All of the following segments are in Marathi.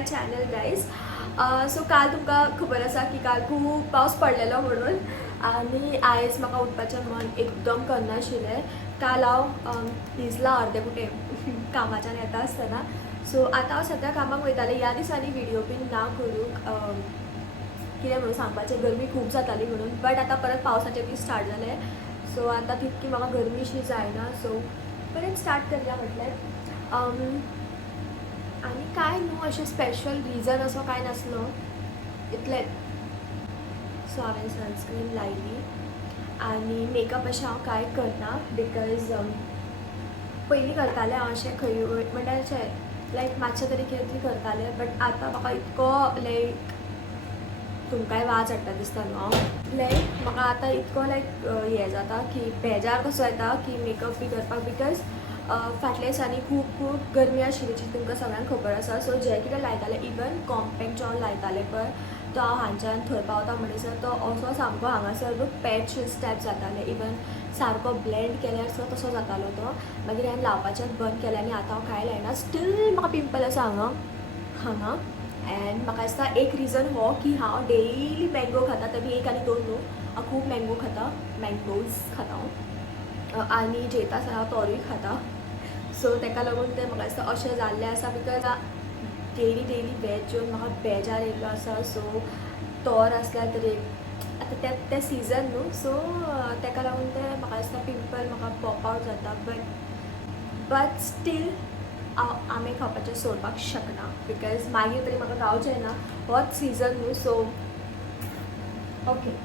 माय चॅनल गाईज. सो काल तुमकां खबर आसा की काल खूब पावस पडलेलो म्हणून आनी आयज म्हाका उठपाचें मन एकदम करनाशिल्लें. काल हांव भिजलां अर्दे कुटे कामाच्यान येता आसतना. सो आतां हांव सद्या कामाक वयतालें. ह्या दिसांनी व्हिडिओ बीन ना करूंक कितें म्हणून सांगपाचें, गरमी खूब जाताली म्हणून. बट आतां परत पावसाचे दीस स्टार्ट जाले, सो आतां तितकी म्हाका गरमीशी जायना. सो परत स्टार्ट करया म्हटल्यार. आनी काय न्हू अशें स्पेशल रिजन असो काय नासलो, इतलेंच. सो हांवें सनस्क्रीन लायली आनी मेकअप अशें हांव कांय करना बिकॉज पयलीं करतालें हांव अशें खंय म्हणल्यार अशें लायक मातशें तरी कितें तरी करतालें. बट आतां म्हाका इतको लायक तुमकांय वाज हाडटा दिसता न्हू हांव. लायक म्हाका आतां इतको लायक हें जाता की बेजार कसो येता की मेकअप बी करपाक. बिकॉज फाटल्या दिसांनी खूब गरमी आशिल्ली जी तुमकां सगळ्यांक खबर आसा. सो जें कितें लायतालें, इवन कॉम्पॅक्ट जो लायतालें पळय तो हांव हांच्यान थंय पावता म्हणसर तो असो सामको हांगासर पॅच टायप जातालें. इवन सारको ब्लेंड केल्यार सो तसो जातालो तो. मागीर हांवें लावपाचेंच बंद केलें आनी आतां हांव कांय लायना. स्टील म्हाका पिंपल आसा हांगा. एंड म्हाका दिसता एक रिजन हो की हांव डेली मँगो खाता. ते बी 1 आनी 2 न्हू, हांव खूब मँगोज खाता हांव. आनी जेयता आसतना हांव तोरूय खाता. सो तेका लागून तें म्हाका दिसता अशें जाल्लें आसा. बिकॉज डेली वेज जेवन म्हाका बेजार येयल्लो आसा. सो तोर आसल्यार तरी आतां तें सिजन न्हू, सो तेका लागून तें म्हाका दिसता पिंपल म्हाका पॉप आवट जाता. बट स्टील हांव आंबे खावपाचें सोडपाक शकना बिकॉज मागीर तरी म्हाका गावचें ना. होच सिजन न्हू, सो ओके.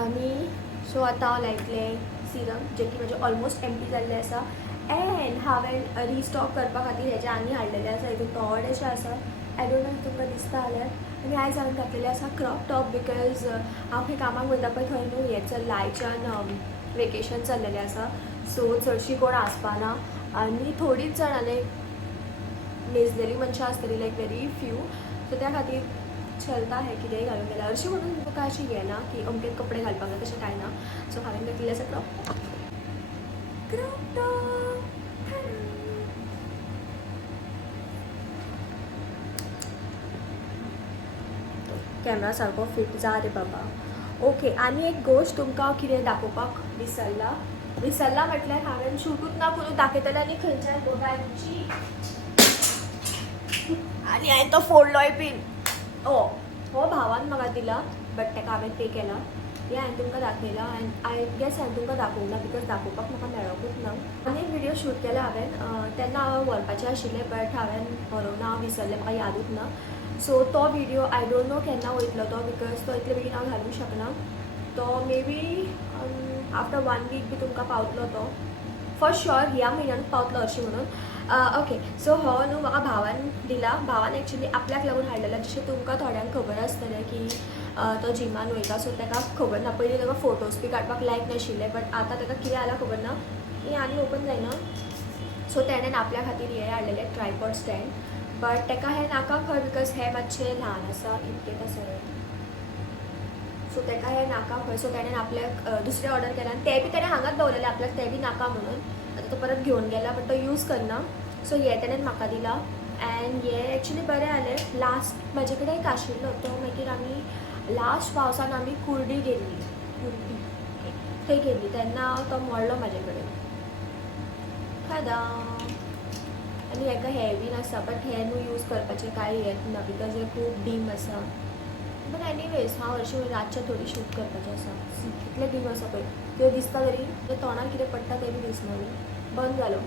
आनी सो आतां हांव लायतलें सिरम जें की म्हजें ऑलमोस्ट एम्प्टी जाल्लें आसा. एंड हांवें रिस्टॉक करपा खातीर हेजे आनी हाडलेले आसा. हितून थोडेशें आसा. आय डोंट नो तुमकां दिसता जाल्यार. आनी आयज हांवें घातलेलें आसा क्रॉप टॉप बिकॉज हांव खंय कामाक वयता पळय थंय न्हू हें चल्लां, आयच्यान वेकेशन चल्लेलें आसा. सो चडशीं कोण आसपाना आनी थोडीच जाणां लायक मेजलेली मनशां आसतलीं, लायक वेरी फ्यू. सो त्या खातीर चलता हें कितेंय घालून गेल्यार. अशें म्हणून म्हाका अशें हें ना की अमकेच कपडे घालपाक जाय तशें कांय ना. सो हांवें घातलेलें आसा क्रॉप टॉप. कॅमेरा सारको फिट जा रे बाबा. ओके. आनी एक गोश्ट तुमकां कितें दाखोवपाक विसरला म्हटल्यार हांवें शूटूच ना करून दाखयतलें आनी खंयच्याय मोबायलची आनी हांवें तो फोडलोय बीन. हो भावान म्हाका दिला बट तेका हांवें पे केला. हें हांवें तुमकां दाखयलां एंड आय गेस हांवें तुमकां दाखोवंक ना बिकॉज दाखोवपाक म्हाका मेळोकूच ना. आनी एक व्हिडिओ शूट केला हांवें. तेन्ना हांव व्हरपाचें आशिल्लें बट हांवें व्हरूंक ना, हांव विसरलें, म्हाका यादूच ना. सो तो व्हिडिओ आय डोंट नो केन्ना वयतलो तो बिकॉज तो इतले बेगीन हांव घालूंक शकना. तो मे बी आफ्टर 1 वीक बी तुमकां पावतलो तो. फॉर शुअर ह्या म्हयन्यानूच पावतलो अशें म्हणून. ओके. सो हो न्हू म्हाका भावान दिला. भावान एक्चुली आपल्याक लागून हाडलेलो. जशें तुमकां थोड्यांक खबर आसतलें की तो जिमान वयता. सो तेका खबर ना, पयलीं तेका फोटोज बी काडपाक लायक नाशिल्ले. बट आतां तेका कितें जालां खबर ना, हें आनी ओपन जायना. सो तेणेन आपल्या खातीर हें हाडलेलें ट्रायपॉड स्टँड. बट तेका हें नाका खंय बिकॉज हें मातशें ल्हान आसा, इतकेंच आसा हें. सो तेका हें नाका खंय. सो तेणेन आपल्याक दुसरें ऑर्डर केलां आनी तें बी तेणें हांगाच दवरलेलें. आपल्याक तें बी नाका म्हणून. आतां तो परत घेवन गेला बट तो यूज करना. सो हें तेणेन म्हाका दिलां एंड हें एक्चुली बरें जालें. लास्ट म्हाजे कडेन एक आशिल्लो तो मागीर आमी लास्ट पावसान आमी कुर्डी गेल्ली. थंय गेल्ली तेन्ना तो मोडलो म्हाजे कडेन. खादा. आनी हेका हेवी आसा बट हें न्हू यूज करपाचें कांय हें ना बिकॉज हें खूब डीम आसा. बट एनीवेज हांव अशें रातचें थोडी शूट करपाचें आसा. कितलें डीम आसा पळय त्यो दिसता तरी तें तोंडाक कितें पडटा तें बी दिसना न्हू. बंद जालो.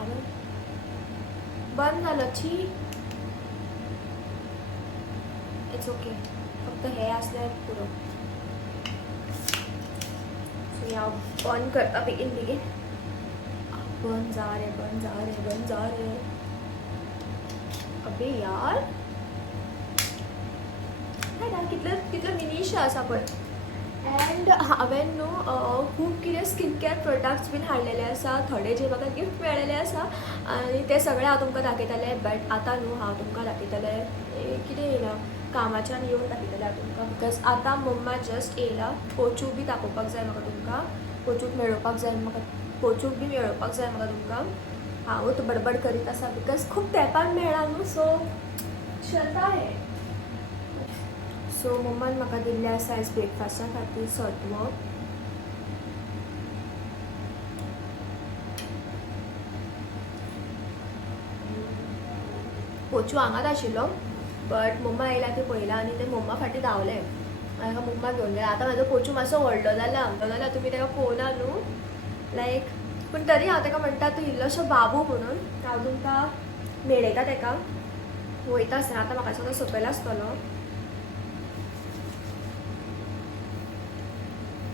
आनी बंद जालो. छी. It's okay. फक्त हें आसल्यार पुरो. सो हांव बंद करता बेगीन. बंद जा रे. अबे यार कितलं मिनीशें आसा पळय. एंड हांवें न्हू खूब कितें स्कीन केअर प्रोडक्ट्स बीन हाडलेले आसा. थोडे जे म्हाका गिफ्ट मेळ्ळेले आसा आनी ते सगळे हांव तुमकां दाखयतलें. बट आतां न्हू हांव तुमकां दाखयतलें कितें येयलां कामाच्यान येवन दाखयतलें हांव तुमकां. बिकॉज आतां मम्मा जस्ट येयला. पोचूक बी दाखोवपाक जाय म्हाका तुमकां. पोचूक मेळोवपाक जाय म्हाका तुमकां. हांव बडबड करीत आसा बिकॉज खूब तेंपान मेळ्ळा न्हू सो चलता हे. सो मम्मान म्हाका दिल्ले आसा आयज ब्रेकफास्टा खातीर सत्व. पोचू हांगाच आशिल्लो बट मम्मा येयला ती पळयला आनी ते मम्मा फाटीं धांवले आनी हाका मम्मा घेवन गेले. आतां म्हाजो पोचू मातसो व्हडलो जाला तुमी ताका पळोवना न्हू लायक पूण तरी हांव ताका म्हणटा तूं इल्लोसो बाबू म्हणून हांव तुमकां मेळयता ताका वयता आसतना. आतां म्हाका दिसता तो सकयल आसतलो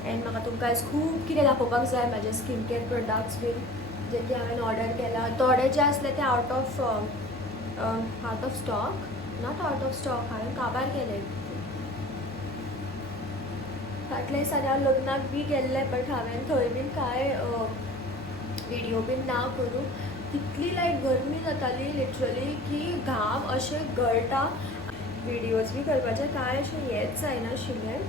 एंड म्हाका तुमकां आयज खूब कितें दाखोवपाक जाय म्हाजे स्कीन केअर प्रोडक्ट्स बीन जे की हांवें ऑर्डर केला. थोडे जे आसले ते out of stock not out of stock हांवें काबार केले. फाटल्या दिसांनी हांव लग्नाक बी गेल्ले बट हांवें थंय बीन कांय व्हिडियो बीन ना करूं. तितली लायक गरमी जाताली लिटरली की घाम अशें गळटा. व्हिडियोज बी करपाचें कांय अशें हेंच जायनाशिल्लें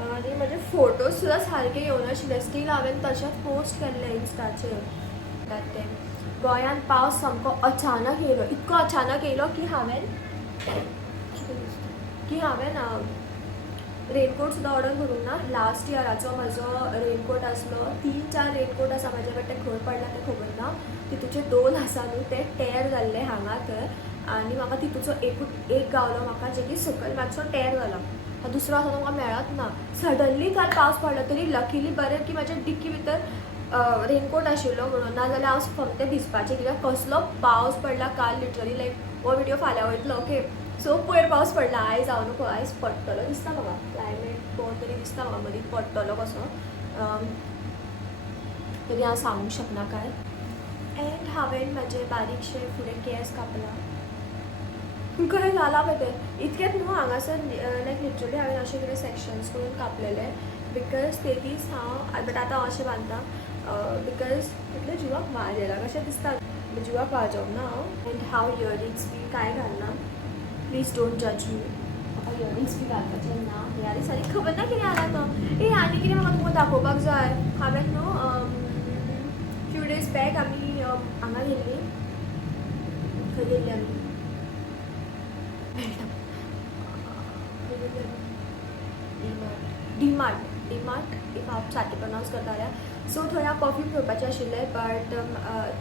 आनी म्हजे फोटोज सुद्दां सारके येवनाशिल्ले. स्टील हांवें तशेंच पोस्ट केल्ले इंस्टाचेर. ते गोंयांत पावस सामको अचानक येयलो, इतको अचानक येयलो की हांवें रेनकोट सुद्दां ऑर्डर करूंक ना. लास्ट इयराचो म्हजो रेनकोट आसलो. 3-4 रेनकोट आसा म्हाजे बट ते खंय पडला तें खबर ना. तितूचे 2 आसा न्हू ते टेर जाल्ले हांगा थंय आनी म्हाका तितूचो एक गावलो म्हाका जे की सकयल मातसो टेर जाला. दुसरो आसा तो म्हाका मेळत ना. सडनली काल पावस पडलो तरी लकीली बरें की म्हाज्या डिक्की भितर रेनकोट आशिल्लो म्हणून नाजाल्यार हांव फक्त भिजपाचें कित्याक कसलो पावस पडला काल लिटरली लायक हो व्हिडियो फाल्यां वयतलो ओके. सो पयर पावस पडला आयज हांव न्हू आयज पडटलो दिसता म्हाका. क्लायमेट पळोवन तरी दिसता म्हाका मदीं पडटलो कसो तरी हांव सांगूंक शकना कांय. एंड हांवें म्हाजे बारीकशे फुडें केंस कापला. खंय घाला पळय ते इतकेंच न्हू हांगासर लायक लिटरली हांवें अशें कितें सेक्शन्स करून कापलेले बिकॉज ते दीस हांव बट आतां हांव अशें बांदता बिकॉज इतलें जिवाक वाज येयला कशें दिसता. जिवाक वाजोवंक ना हांव. एंड हांव इयरिंग्स बी कांय घालना. प्लीज डोंट जज मी. म्हाका इयरिंग्स बी घालपाचें ना. ह्या दिसांनी खबर ना कितें जाला तो. आनी कितें म्हाका तुमकां दाखोवपाक जाय. हांवें न्हू फ्यू डेज बॅक आमी हांगा गेल्लीं. खंय गेल्लीं आमी डीमार्ट इफ हांव सारकें प्रोनावंस करता जाल्यार. सो थंय हांव परफ्यूम घेवपाचें आशिल्लें बट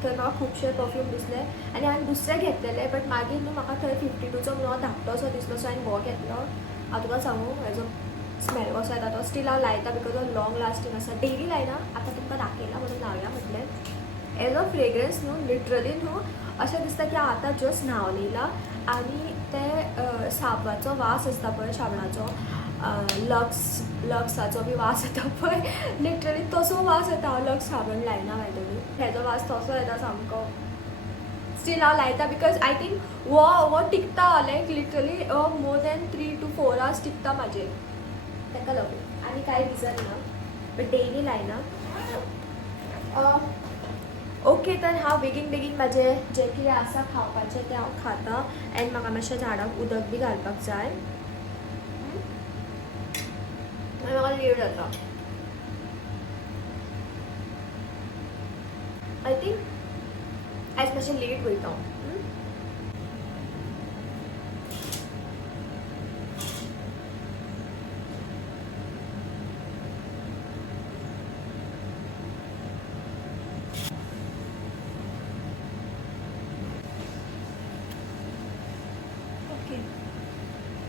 थंय म्हाका खुबशे परफ्यूम दिसले आनी हांवें दुसरे घेतलेले बट मागीर न्हू म्हाका थंय 52चो म्हणून धाकटोसो दिसलो सो हांवें हो घेतलो. हांव तुका सांगू हेजो स्मेल कसो येता तो स्टील हांव लायता बिकॉज हो लॉंग लास्टींग आसा. डेली लायना आतां तुमकां दाखयला म्हणून लावया म्हटलें. एज अ फ्रेग्रन्स न्हू लिटरली न्हू अशें दिसता की हांव आतां जस्ट न्हांवन येयला आनी ते साबणाचो वास आसता पळय शाबणाचो लक्साचो बी वास येता पळय लिटरली तसो वास येता. हांव लक्स साबण लायना माहिती हेजो वास तसो येता सामको. स्टील हांव लायता बिकॉज आय थिंक वो टिकता लायक literally more than 3 to 4 hours टिकता म्हाजेर ताका लागून आनी कांय रिजन ना बट डेली लायना. ओके तर हांव बेगीन म्हाजें जें कितें आसा खावपाचें तें हांव खाता एंड म्हाका मातशें झाडाक उदक बी घालपाक जाय. म्हाका लेट जाता. आय थिंक आयज मातशें लेट वयता.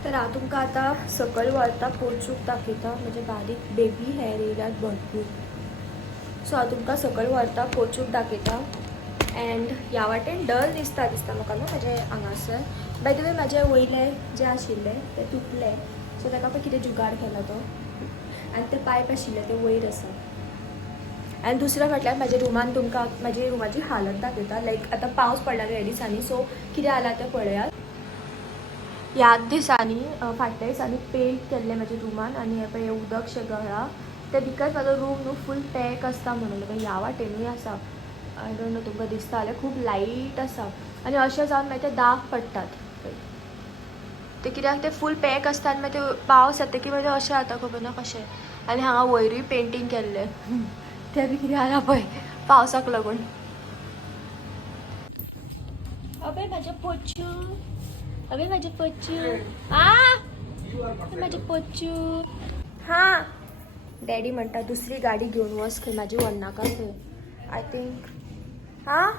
तर हांव तुमकां आतां सकयल व्हरता पोचूक दाखयता. म्हजे बारीक बेबी हेर येयल्यात भरपूर सो हांव तुमकां सकयल व्हरता पोचूक दाखयता. एंड ह्या वाटेन डल दिसता म्हाका न्हू म्हाजे हांगासर. बाय द वे म्हाजे वयले जे आशिल्ले ते तुटले सो ताका पळय कितें जुगाड केला तो आनी ते पायप आशिल्ले ते वयर आसा. आनी दुसरे फाटल्यान म्हाजे रुमान तुमकां म्हाजे रुमाची हालत दाखयता. लायक आतां पावस पडला ह्या दिसांनी सो कितें जाला तें पळयात. ह्याच दिसांनी फाटल्या दिसांनी पेंट केल्ले म्हाज्या रुमान आनी हे पळय उदक शें गळ्ळा ते बिकॉज म्हाजो रूम न्हू फूल पॅक आसता म्हणून ह्या वाटेनूय आसा. आय डोंट नो तुमकां दिसता जाल्यार खूब लायट आसा आनी अशें जावन मागीर ते दाग पडटात ते कित्याक ते फूल पॅक आसता आनी मागीर ते पावस येता की मागीर ते अशें जाता खबर ना कशें. आनी हांगा वयरूय पेंटींग केल्लें तें बी कितें जाला पळय पावसाक लागून. अबे माझं पोचू, अबे माझं पोचू, माझं पोचू. हा डॅडी म्हणतात दुसरी गाडी घेऊन वच खंय माझी वन्नाका खंय आय थिंक. हा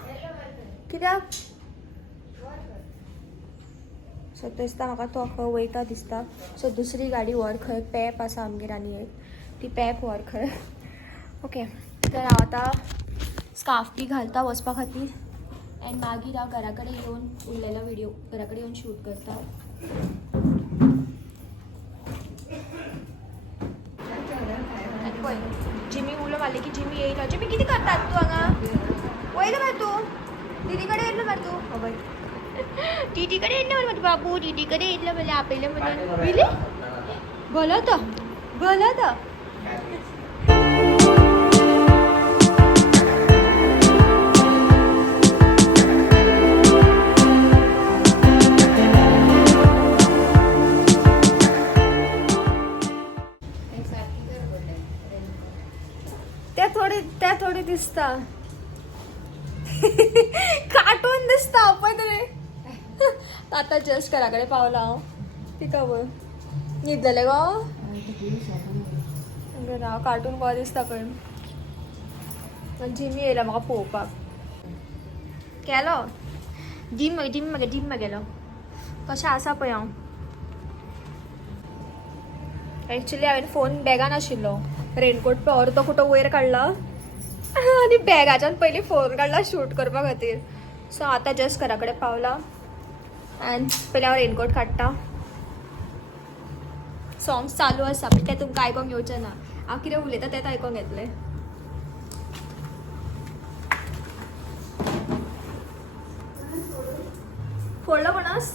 कित्याक सो दिसता म्हाका तो खंय वयता दिसता. सो दुसरी गाडी व्हर खंय पॅप आसा आमगेर आनी एक ती पॅप व्हर खंय. ओके तर हांव आतां स्कार्फ बी घालता वचपा खातीर एंड मागीर हांव घरा कडेन येवन उरलेलो व्हिडिओ घरा कडेन येवन शूट करता. आनी पळय जिमी उलो मारली की जिमी येयलो. जिमी कितें करतात तूं हांगा वयलो मरे तूं दिदी कडेन येयलो मरे तूं. खबर दिदी कडेन येयलो मरे बाबू दिदी कडेन येयलो मरे आपयलें म्हणून रिली भलो तो भलो तो. त्या थोडी दिसता कार्टून दिसता पण रे. आता जस्ट घराकडे पावला हांव तिका बोल न्हिदलें गो हांव कार्टून बरो दिसता पण जिमी येयला म्हाका पळोवपाक. केलो जिम म्हाका गेलो कशें आसा पळय हांव. एक्चुली हांवें फोन बॅगान आशिल्लो रेनकोट पे अर्दो कुठं वयर काडला आनी बॅगाच्यान पयलीं फोन काडला शूट करपा खातीर. सो आतां जस्ट घरा कडेन पावला एंड पयलीं हांव रेनकोट काडटा. सॉंग्स चालू आसा बट ते तुमकां आयकोंक येवचें ना. हांव कितें उलयता तेंच आयकोंक येतलें. फोडलो पणस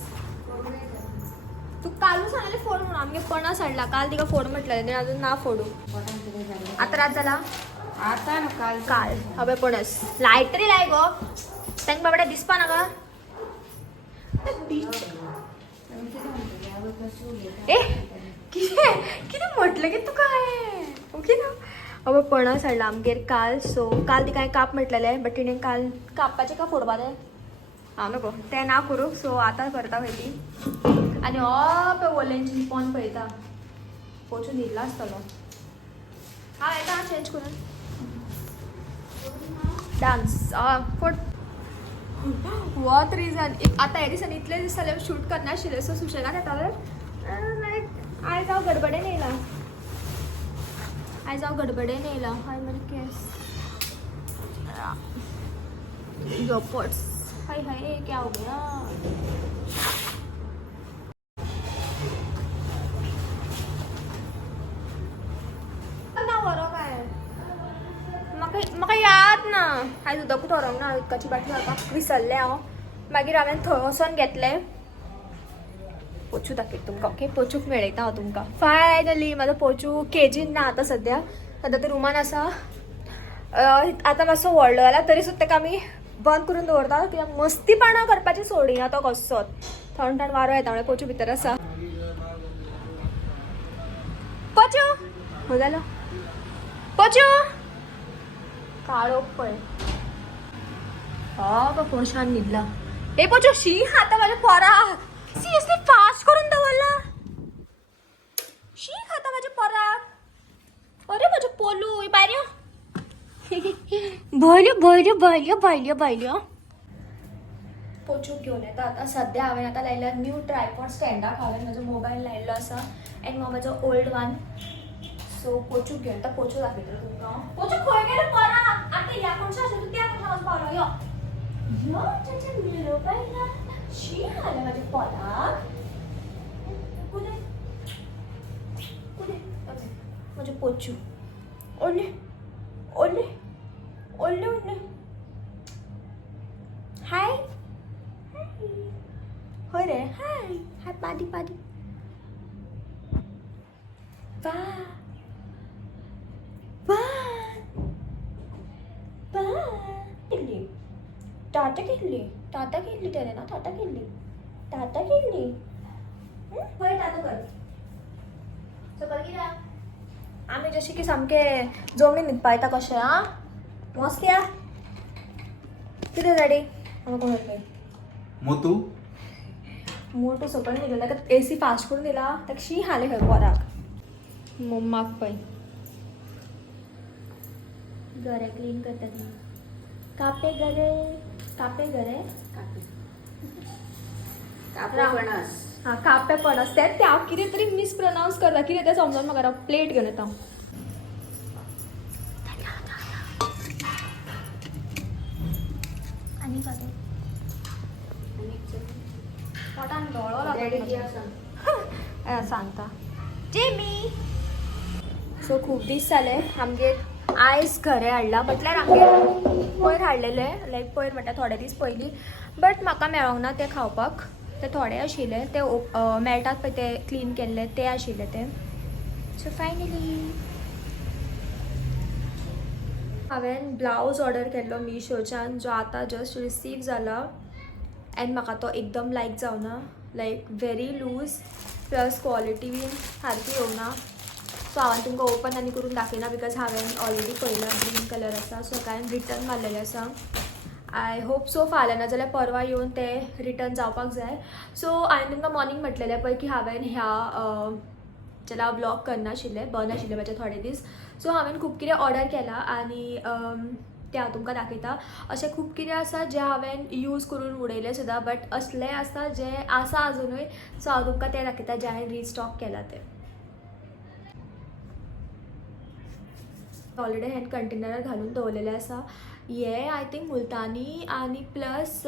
तू कालू सांगलें फोड म्हणून आमगे पणस हाडला काल तिका फोड म्हटलें अजून ना फोडू. आतां रात जाला आता ना काल काल हवे पणस लायट तरी लाय गो तांकां बाबड्या दिसपा नाका. ए कितें कितें म्हटलें की तुका ओके ना. हवे पणस हाडला आमगेर काल. सो काल तिका हांवें काप म्हटलेलें बट तिणें काल कापपाचें का फोडपा तें हांव नको तें ना करूं. सो आतां करता खंय ती आनी हो पळय वॉलेंची पोन पळयता पोचून न्हिदला आसतलो. हांव येता चेंज करून डान्स फोट वॉट रिजन. आतां हे दिसान इतले दीस जाले शूट करनाशिल्लें सो सुशेगाद येतालें. लायक आयज हांव गडबडेन येयला हाय म्हजे केस इयरपोड्स हाय हाय क्या हो गया. म्हाका याद ना आयज उदक व्हरोंक ना उदकाची बाटली हाडपाक विसरलें हांव. मागीर हांवें थंय वचोन घेतलें. पोचू दाखयता तुमकां ओके. पोचूक मेळयता हांव तुमकां. फायनली म्हाजो पोचू केजीन ना आतां सद्या ते रुमान आसा. आतां मातसो व्हडलो जाला तरी सुद्दां ताका आमी बंद करून दवरता कित्याक मस्तीपणां करपाची सोडिना तो कसोच. थंड थंड वारो येता म्हणल्यार पोचू भितर आसा. पोचू हो जालो पोचू काळोख पळय हो कोण शान न्हिदला. ए पोचू शी खाता म्हाज्या पोराक सिरियसली फास्ट करून दवरला. शी खाता म्हाज्या पोराक. अरे म्हाजो पोलू भायर यो भायल्यो. पोचूक घेवन येता आतां. सद्या हांवें आतां लायला न्यू ट्रायपॉड स्टँडाक हांवें म्हाजो मोबायल लायिल्लो आसा एंड हो म्हाजो ओल्ड वन. सो पोचूक घेवन येता. पोचू दाखयतलो तुमकां. पोचू खंय गेलो पोराक आतां ह्या कोणशा आशिल्लो तूं त्या कोणशा वच पावलो यो यो चाचा मेलो बायला. शी हाले म्हाज्या पोराक कुदे म्हाजो पोचू ओले हाय हय रे हाय पादी टाटा केल्ली त्याने ना टाटा केल्ली खंय टाटा कर. सकल कित्याक आमी जशें की सामके जमनीन न्हिदपा येता कशें मस्त या कितें जाडी कोण मोतू मोठो सकयल निघाला ताका AC फास्ट करून दिला ताका शी हाले खंय पोराक मम्माक पळय घरे क्लीन करता ती कापे घरे फणस हां कापे पणस ते हांव कितें तरी मिसप्रनावंस करता कितें तें समजून म्हाका प्लेट घेवन येता आनी काय पोटान दोळो लागता सांगता जेमी सो खूब दीस जाले आमगेर आयज घरे हाडला म्हटल्यार आमगे पयर हाडलेले लायक पयर म्हटल्यार थोडे दीस पयलीं बट म्हाका मेळोंक ना ते खावपाक ते थोडे आशिल्ले ते मेळटात पळय ते क्लीन केल्ले ते आशिल्ले ते सो फायनली हांवें ब्लावज ऑर्डर केल्लो मिशोच्यान जो आतां जस्ट रिसीव जाला एंड म्हाका तो एकदम लायक जावना like very loose plus quality बीन सारकी येवना सो हांवें तुमकां ओपन आनी करून दाखयना बिकॉज हांवें ऑलरेडी पळयला ग्रीन कलर आसा सो हांवें रिटर्न मारलेलें आसा आय होप सो फाल्यां ना जाल्यार परवा येवन ते रिटर्न जावपाक जाय सो हांवें तुमकां मॉर्निंग म्हटलेलें पळय की हांवें ह्या जाल्यार हांव ब्लॉग करनाशिल्लें बंद आशिल्लें म्हाजे थोडे दीस सो हांवें खूब कितें ऑर्डर केलां आनी तें हांव तुमकां दाखयता अशें खूब कितें आसा जें हांवें यूज करून उडयलें सुद्दां बट असलें आसा जें आसा अजुनूय सो हांव तुमकां तें दाखयता जें हांवें रिस्टॉक केलां तें ऑलरेडी हँड कंटेनरार घालून दवरलेलें आसा हे आय थिंक मुल्तानी आनी प्लस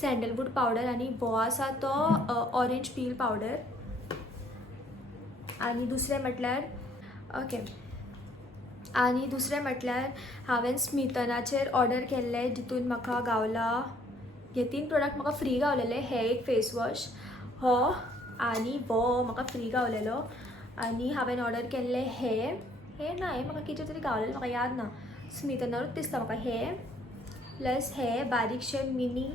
सॅन्डलवूड पावडर आनी हो आसा तो ऑरेंज पील पावडर आनी दुसरें म्हटल्यार ओके आनी दुसरें म्हटल्यार हांवें स्मिथनाचेर ऑर्डर केल्लें जितून म्हाका गावला हे 3 प्रोडक्ट म्हाका फ्री गावलेले हे एक फेस वॉश हो आनी हो म्हाका फ्री गावलेलो आनी हांवें ऑर्डर केल्ले हे ना हे म्हाका कितें तरी गावलेलें म्हाका याद ना स्मिथनारूच दिसता म्हाका हे प्लस हे बारीकशे मिनी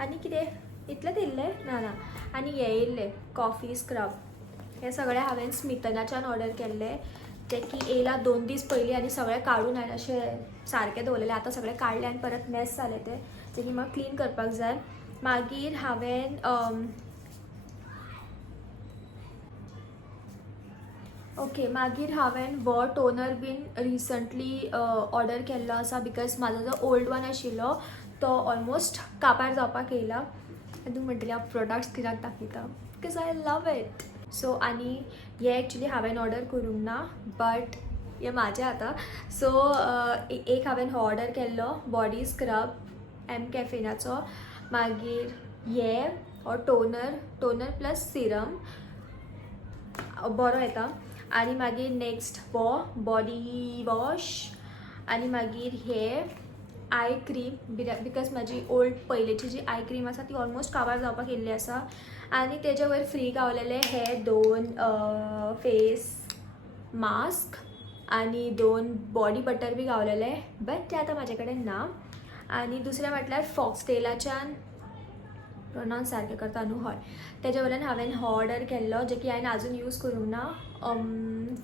आनी कितें इतलेंच येयल्लें ना आनी हे येयल्ले कॉफी स्क्रब हे सगळें हांवें स्मिथनाच्यान ऑर्डर केल्ले ते की येयला 2 दीस पयलीं आनी सगळें काडून हांवें अशें सारकें दवरलेलें आतां सगळें काडलें आनी परत मॅस जालें तें जें की म्हाका क्लीन करपाक जाय मागीर हांवें ओके मागीर हांवें हो टोनर बीन रिसंटली ऑर्डर केल्लो आसा बिकॉज म्हाजो जो ओल्ड वन आशिल्लो तो ऑलमोस्ट काबार जावपाक येयला आनी तूं म्हणटली हांव प्रोडक्ट्स कित्याक दाखयता because I love it so आनी हे एक्चुली हांवें ऑर्डर करूंक ना बट हे म्हाजें आतां सो एक हांवें हो ऑर्डर केल्लो बॉडी स्क्रब एम कॅफेनाचो मागीर हे हो टोनर प्लस सिरम बरो येता आनी मागीर नेक्स्ट हो बॉडी वॉश आनी मागीर हे आय क्रीम बिकॉज म्हाजी ओल्ड पयलींची जी आय क्रीम आसा ती ऑलमोस्ट काबार जावपाक येयल्ली आसा आनी तेजे वयर फ्री गावलेले हे 2 फेस मास्क आनी 2 बॉडी बटर बी गावलेले बट ते आतां म्हाजे कडेन ना आनी दुसरें म्हटल्यार फॉक्सटेलाच्यान प्रोनावंस सारकें करता न्हू हय तेजे वयल्यान हांवें हो ऑर्डर केल्लो जे की हांवें आजून यूज करूंक ना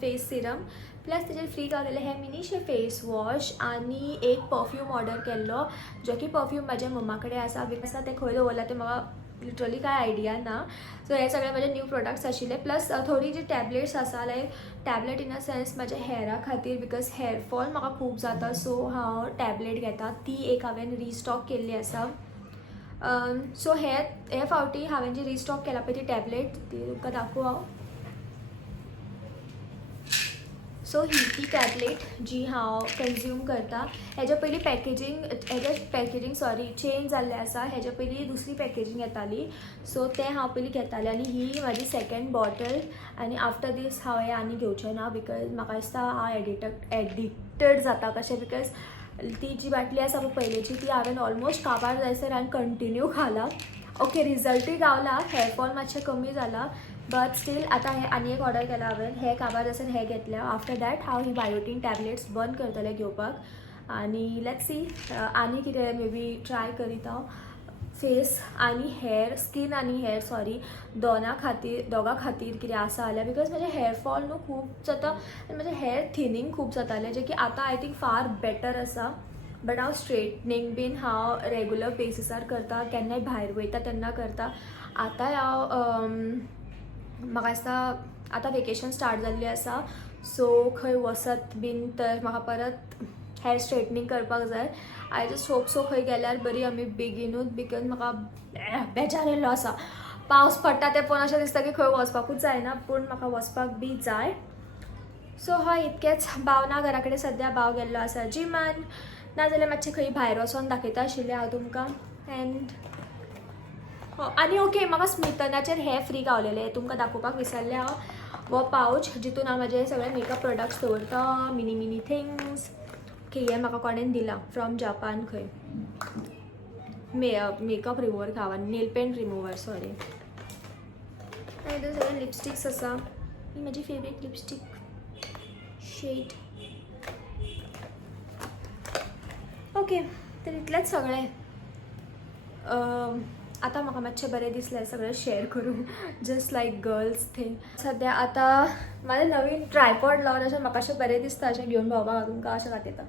फेस सिरम प्लस तेजेर फ्री गावलेले हे मिनीशे फेस वॉश आनी एक परफ्यूम ऑर्डर केल्लो जो की परफ्यूम म्हाज्या मम्मा कडेन आसा बिकॉज ते खंय दवरला ते म्हाका लिटरली काय आयडिया ना सो हे सगळे म्हाजे न्यू प्रोडक्ट्स आशिल्ले प्लस थोडी जी टॅबलेट्स आसा लायक टॅबलेट इन अ सेन्स म्हाज्या हेअरा खातीर बिकॉज हेअरफॉल म्हाका खूब जाता सो हांव टॅबलेट घेता ती एक हांवें रिस्टॉक केल्ली आसा सो हे फावटी हांवें जी रिस्टॉक केला पळय ती टॅबलेट ती तुमकां दाखोव हांव सो ही ती टॅबलेट जी हांव कन्ज्यूम करता हेजे पयलीं पॅकेजींग चेंज जाल्लें आसा हेजे पयलीं दुसरी पॅकेजींग येताली सो तें हांव पयलीं घेतालें आनी ही म्हाजी सेकेंड बॉटल आनी आफ्टर दीस हांव हें आनी घेवचें ना बिकॉज म्हाका दिसता हांव एडिक्टेड जाता कशें बिकॉज ती जी बाटली आसा पळय पयलींची ती हांवें ऑलमोस्ट काबार जायसर हांवें कंटिन्यू खाला ओके रिजल्टूय गावला हेअरफॉल मातशें कमी जाला बट स्टील आतां हे आनी एक ऑर्डर केला हांवें हे काबार जायसर हे घेतलें आफ्टर दॅट हांव ही बायोटीन टॅबलेट्स बंद करतलें घेवपाक आनी लेट्स सी आनी कितें मे बी ट्राय करीत हांव फेस आनी हेअर स्कीन आनी हेअर दोगा खातीर कितें आसा जाल्यार बिकॉज म्हाजें हेअरफॉल खूब जाता आनी म्हाजें हेअर थिनींग खूब जातालें जें की आतां आय थिंक फार बेटर आसा बट हांव स्ट्रेटनींग बीन हांव रेगुलर बेसिसार करता, केन्नाय भायर वयता तेन्ना करता. आतांय हांव म्हाका दिसता आतां वेकेशन स्टार्ट जाल्ली आसा, सो खंय वसत बीन तर म्हाका परत हेअर स्ट्रेटनींग करपाक जाय. आय जस्ट होप सो खंय गेल्यार बरी आमी बेगीनूच, बिकॉज म्हाका बेजार येयल्लो आसा. पावस पडटा तें पळोवन अशें दिसता की खंय वचपाकूच जायना, पूण म्हाका वचपाक बी जाय. सो हय इतकेंच. भाव ना घरा कडेन सद्या, भाव गेल्लो आसा जिमान, नाजाल्यार मातशें खंय भायर वचोन दाखयता आशिल्लें हांव तुमकां. एंड आनी ओके, म्हाका स्मितनाचेर हे फ्री गावलेले तुमकां दाखोवपाक विसरलें हांव. हो पावच जितून हांव म्हाजे सगळे मेकअप प्रोडक्ट्स दवरता, मिनी थिंग्स. ओके, हे म्हाका कोणेन दिला फ्रॉम जापान. खंय मेकअप रिमूवर खावा, नेल पेंट रिमूवर, सॉरी. हितून सगळे लिपस्टिक्स आसा. ही म्हजी फेवरेट लिपस्टीक शेड. ओके, तर इतलेंच सगळें. आतां म्हाका मातशें बरें दिसलें सगळें शेअर करून, जस्ट लायक गर्ल्स थिंग. सद्या आतां म्हाजें नवीन ट्रायपॉड लावन अशें म्हाका अशें बरें दिसता, अशें घेवन भोंवपाक तुमकां अशें खातीता.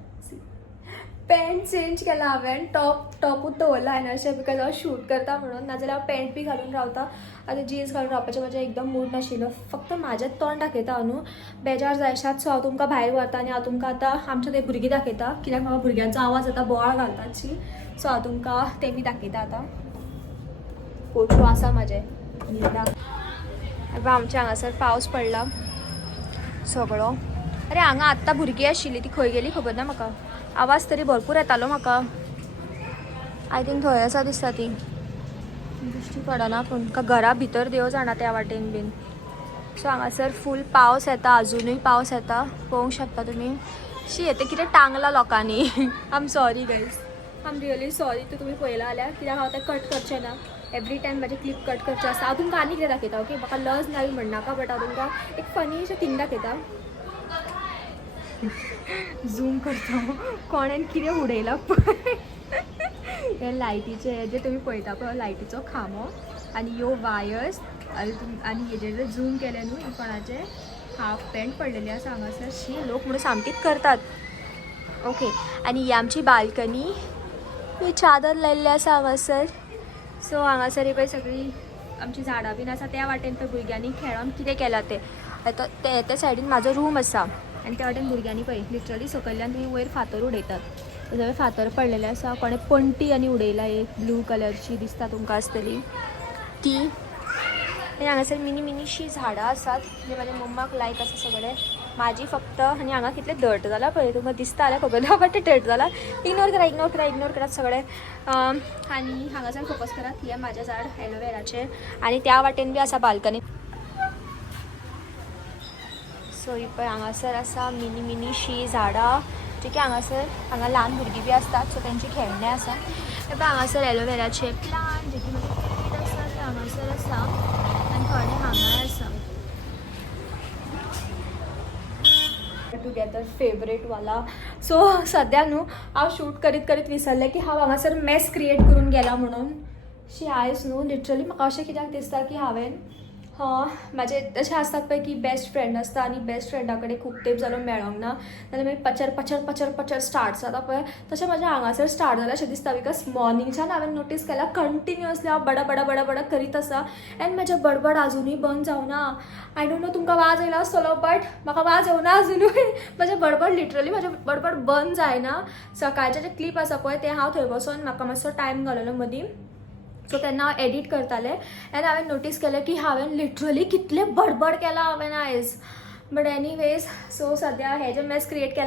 पॅन्ट चेंज केला हांवें, टॉपूच दवरला हांवें अशें, बिकॉज हांव शूट करता म्हणून. नाजाल्यार हांव पॅन्ट बी घालून रावता. आतां जिन्स घालून रावपाचें म्हजें एकदम मूड नाशिल्लो, फक्त म्हाजेंच तोंड दाखयता हांव न्हू, बेजार जायशात. सो हांव तुमकां भायर व्हरता आनी हांव तुमकां आतां आमच्या ते भुरगीं दाखयता, कित्याक म्हाका भुरग्यांचो आवाज येता, बोवाळ घालतात शी. सो हांव तुमकां तें बी दाखयता आतां. पोचू आसा म्हाजें न्हिदाक. आमच्या हांगासर पावस पडला सगळो. अरे हांगा आत्तां भुरगीं आशिल्लीं, ती खंय गेली खबर ना म्हाका. आवाज तरी भरपूर येतालो म्हाका. आय थिंक थंय आसा दिसता ती, दिश्टी पडना पूण का घरा भितर देव जाणा त्या वाटेन बीन. सो हांगासर फूल पावस येता, अजुनूय पावस येता, पळोवंक शकता तुमी. शी येते कितें टांगला लोकांनी. I am sorry guys, I am really sorry. तुमी पळयला जाल्यार, कित्याक हांव तें कट करचें ना. एवरी टायम म्हाजे क्लिप कट करचे आसता. हांव तुमकां आनी कितें दाखयता, ओके. म्हाका लज नावी म्हणनाका, बट हांव तुमकां एक फनीशें थिंग दाखयता. झूम करता कोणेन कितें उडयला पळय. हे लायटीचे जे तुमी पळयता पळय, लायटीचो खांबो आनी ह्यो वायर्स, आनी हेजेर जर झूम केले न्हू, कोणाचे हाफ पॅन्ट पडलेली आसा हांगासर. शी लोक म्हणून सामकीच करतात. ओके, आनी ही आमची बाल्कनी, ही चादर लायल्ली आसा हांगासर. सो हांगासर पळय सगळीं आमची झाडां बीन आसा. त्या वाटेन पळय भुरग्यांनी खेळोन कितें केलां तें. त्या सायडीन म्हाजो रूम आसा आनी त्या वाटेन भुरग्यांनी पळय लिटरली सकयल्यान तुमी वयर फातर उडयतात. सगळे फातर पडलेले आसा. कोणे पणटी आनी उडयला, एक ब्लू कलरची दिसता तुमकां आसतली ती. आनी हांगासर मिनीशी झाडां आसात, जे म्हाज्या मम्माक लायक आसा सगळे. म्हाजी फक्त. आनी हांगा कितलें धट जाला पळय, तुमकां दिसता जाल्यार खबर ना, बट धट जाला. इग्नोर करात सगळे. आनी हांगासर फोकस करात. हे म्हाजें झाड एलोवेराचें, आनी त्या वाटेन बी आसा बाल्कनी. सो ही पळय हांगासर आसा मिनीशी झाडां, जी की हांगा ल्हान भुरगीं बी आसतात, सो तेंची खेळणे आसा. हे पळय हांगासर एलोवेराचे प्लांट, जे की म्हजे फेवरेट आसा ते हांगासर आसा, आनी थोडे हांगाय आसा. टुगेदर फेवरेट वाला. सो सद्या न्हू हांव शूट करीत विसरलें की हांव हांगासर मेस क्रिएट करून गेला म्हणून. शी आयज न्हू लिटरली म्हाका अशें कित्याक दिसता की हांवें म्हाजे तशें आसतात पळय की बेस्ट फ्रेंड आसता, आनी बेस्ट फ्रेंडा कडेन खूब तेंप जालो मेळोंक ना, नाजाल्यार मागीर पचर स्टार्ट जाता पळय, तशें म्हाजें हांगासर स्टार्ट जालें अशें दिसता. बिकॉज मॉर्निंगच्यान हांवें नोटीस केला कंटिन्युअसली हांव बडा करीत आसा, एंड म्हाजें बडबड आजुनूय बंद जावना. आय डोंट नो तुमकां वाज येयला आसतलो, बट म्हाका वाज येवना आजुनूय. म्हाजें बडबड बंद जायना. सकाळचें जें क्लिप आसा पळय तें हांव थंय बसून म्हाका मातसो टायम घाललो मदीं, सो तेन्ना हांव एडीट करतालें, एंड हांवें नोटीस केलें की हांवें लिटरली कितलें बडबड केलां हांवें आयज. बट एनीवेज, सो सद्या हें जें मेस क्रिएट केलां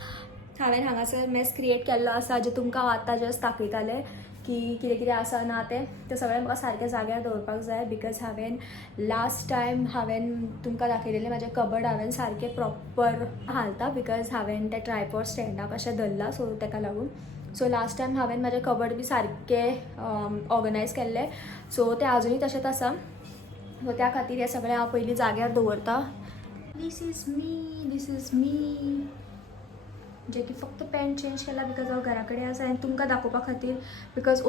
हांवें हांगासर मेस क्रिएट केल्लो आसा, जें तुमकां हांव आतां जस्ट दाखयतालें की कितें आसा ना तें सगळें म्हाका सारकें जाग्यार दवरपाक जाय. बिकॉज हांवें लास्ट टायम तुमकां दाखयलेलें म्हाजें कबड हांवें सारकें प्रॉपर हालता, बिकॉज हांवें तें ट्रायपॉड स्टँडाक अशें धरलां, सो तेका लागून. सो लास्ट टायम हांवें म्हाजें कबड बी सारकें ऑर्गनायज केल्लें, सो तें आजुनूय तशेंच आसा. सो त्या खातीर हें सगळें हांव पयलीं जाग्यार दवरता. दीस इज मी जें की फक्त पॅन्ट चेंज केला बिकॉज हांव घरा कडेन आसा, आनी तुमकां दाखोवपा खातीर because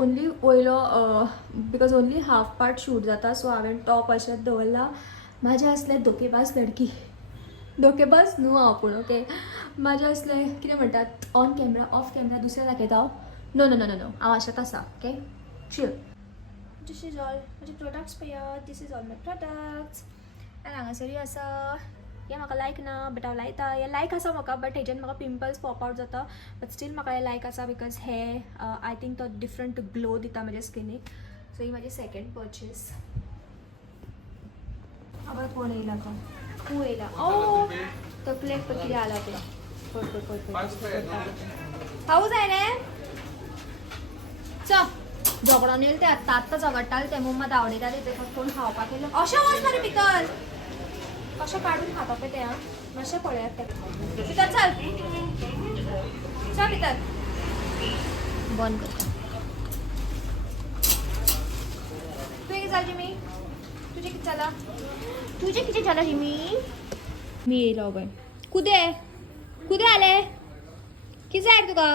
only half part shoot जाता, सो हांवें टॉप अशेंच दवरला. म्हाजें असलें धोकेबाज लडकी, धोकेबाज न्हू हांव, पूण ओके म्हाजें असलें कितें म्हणटात ऑन कॅमेरा ऑफ कॅमेरा दुसरें दाखयता हांव. No no no no no हांव अशें आसा okay chill. This is all म्हजे प्रोडक्ट्स पळयात. This is all my products. And हांगासरी आसा हे म्हाका लायक ना बट हांव लायता. हे लायक आसा म्हाका बट हेच्यान म्हाका पिंपल्स पॉप आउट जाता बट स्टील म्हाका हे लायक आसा बिकॉज हे आय थिंक तो डिफरंट ग्लो दिता म्हज्या स्किनीक. सो ही म्हाजी सेकंड परचेस. आबार कोण येयला का तूं येयला ओ तकलेक पळय कितें आला तें पळय हांव जाय रे चल झगडोन येयले ते आत्तां झगडटाले ते मम्मा आवडटाले ते कोण खावपाक येयले अशें वचना रे भितर कशें काडून खाता पळय ते आं मातशें पळयात ते भितर चल चल भितर बंद कर. तुवें कितें जालें जिमी तुझे कितें जाला तुझे कितें जाला जिमी मी येयलो पळय कुदे कुदे आले कितें जाय तुका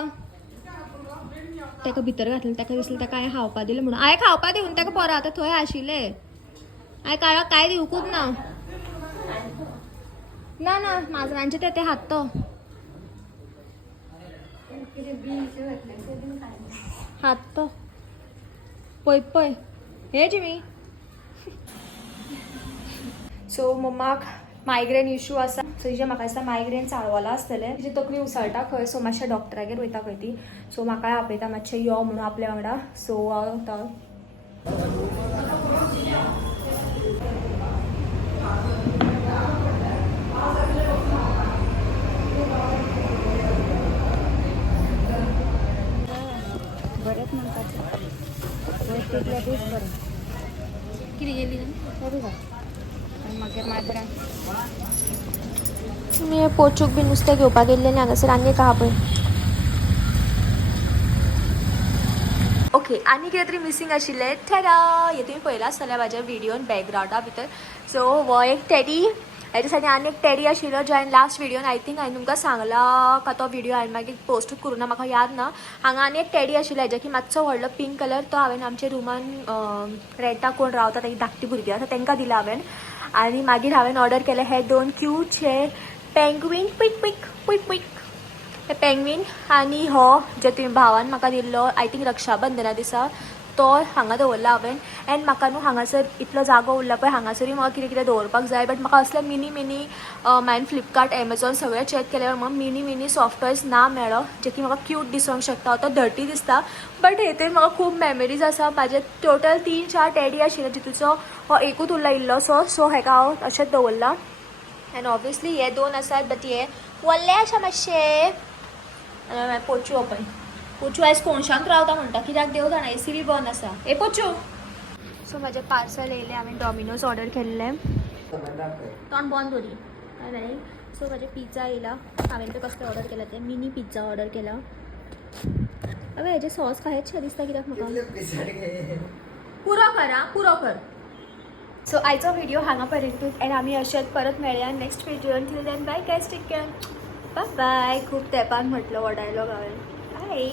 ताका भितर घातलें ताका दिसलें ताका हांवें खावपा दिलें म्हणून हांवें खावपा दिवन ताका परत आतां थंय आशिल्लें हांवें काळाक काय दिवकूच ना ना ना माजरांचे ते हात तो हात तो पळय पळय हे जिमी. सो मम्माक मायग्रेन इश्यू आसा सो तिजे म्हाका दिसता मायग्रेन चाळवला आसतलें तिजी तकली उसळटा खंय सो मातशें डॉक्टरागेर वयता खंय ती सो म्हाकाय आपयता मातशें यो म्हणून आपल्या वांगडा सो हांव बरेच म्हणतात किती गेली मागीर माजरां मी पोचूक बी नुस्तें घेवपाक गेल्लें हांगासर आनी एक आहा पळय. ओके आनी कितें तरी मिसींग आशिल्लें ठेडा हे तुमी पळयलां आसतलें म्हाज्या विडियोन बॅकग्रावंडा भितर. सो हो एक टेडी हेच्या साठी आनी एक टेडी आशिल्लो जो हांवें लास्ट विडियोन आय थिंक हांवें तुमकां सांगला का तो विडियो हांवें मागीर पोस्टूच करूं ना म्हाका याद ना. हांगा आनी एक टेडी आशिल्लो हेज्या की मातसो व्हडलो पिंक कलर तो हांवें आमच्या रुमान रेंटाक कोण रावता ताची धाकटी भुरगीं आसा तांकां दिला हांवें. आनी मागीर हांवें ऑर्डर केले हे 2 क्यूटशे पेंग्वीन पिक पिक पिक पिक हे पेंग्वीन आनी हो जे तुवें भावान म्हाका दिल्लो आय थिंक रक्षाबंधना दिसा तो हांगा दवरला हांवें. एंड म्हाका न्हू हांगासर इतलो जागो उरला पळय हांगासरूय म्हाका कितें कितें दवरपाक जाय बट म्हाका असले मिनी हांवें फ्लिपकार्ट एमेझॉन सगळें चॅक केल्यार म्हाका मिनी सॉफ्ट टॉयज ना मेळ्ळो जे की म्हाका क्यूट दिसूंक शकता तो धर्टी दिसता बट हेतून म्हाका खूब मेमरीज आसा. म्हाजे टोटल 3-4 टेडी आशिल्ले जितूचो हो एकूच उरला इल्लोसो सो हेका हांव अशेंच दवरला. एंड ऑब्वियसली हे 2 आसात बट हे व्हडले आसा मातशे पोचू पळय पोचू आयज कोणशांत रावता म्हणटा कित्याक देव जाणा एसी बी बंद आसा. ए पोचू सो म्हाजें पार्सल येयलें हांवें डॉमिनोज ऑर्डर केल्लें तोंड बंद दवरी काय सो म्हाजें पिझ्झा येयला हांवें तो कसलें ऑर्डर केला तें मिनी पिझ्झा ऑर्डर केला. अबे हेजे सॉस खायतशें दिसता कित्याक म्हाका पुरो कर आं पुरो कर. सो आयचो व्हिडिओ हांगा पर्यंतूच एंड आमी अशेंच परत मेळया नेक्स्ट व्हिडिओन till then bye guys take care bye bye. खूब तेंपान म्हटलो हो डायलॉग हांवें बाय.